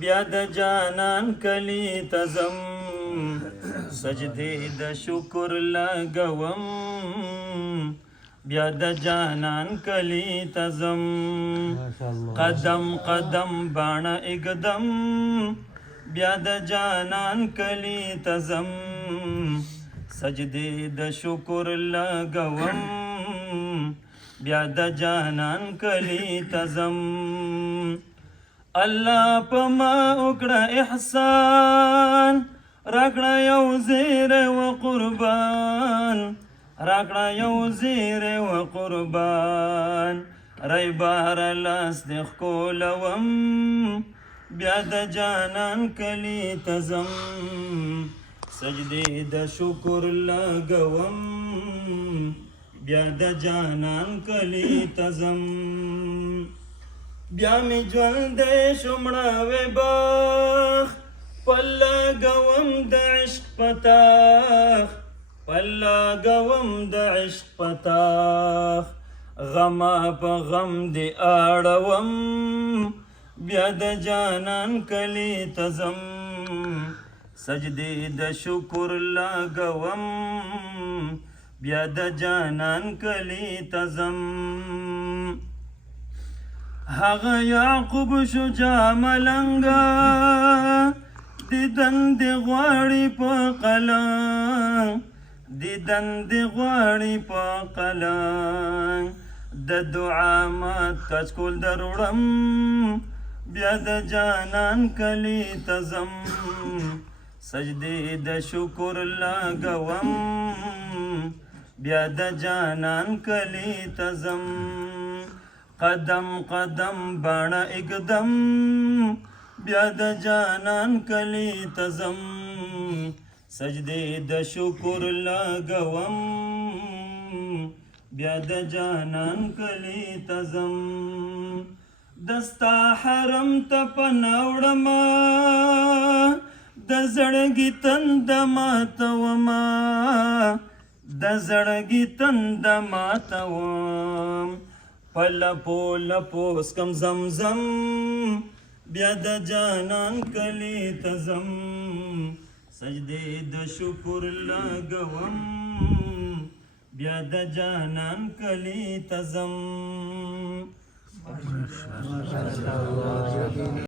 بیا د جانان کلی تزم سجدې د شکر لګوم بیا د جانان کلی تزم قدم قدم باڼه اګدم بیا د جانان کلی تزم سجدې د شکر لګوم بیا د جانان کلی تزم الله په ما وکړه احسان راکړه یو زیری و قربان راکړه یو زیری و قربان ری بهر لاس دې ښکلوم بیا د جانان کلی تزم سجدې د شکر لګوم بیا د جانان کلی تزم بیا می ژوندی شو مړاوی باغ پل لګوم د عشق پتاخ پل لګوم د عشق پتاخ غما په غم دې اړوم بیا د جانان کلی تزم سجدې د شکر لګوم بیا د جانان کلی تزم هغه یعقوب شجاع ملنګه دیدن دې غواړي په قلم دیدن دې غواړي په قلم د دعا مات کچکول دروړم بیا د جانان کلی تزم سجدې د شکر لګوم بیا د جانان کلی تزم قدم قدم باڼه اګدم بیا د جانان کلی تزم سجدې د شکر لګوم بیا د جانان کلی تزم دستا حرم ته پناه وړمه د زړګي تنده ماتومه د زړګي تنده ماتوم په لپو لپو سکم زمزم بیا د جانان کلی تزم سجدې د شکر لګوم بیا د جانان کلی تزم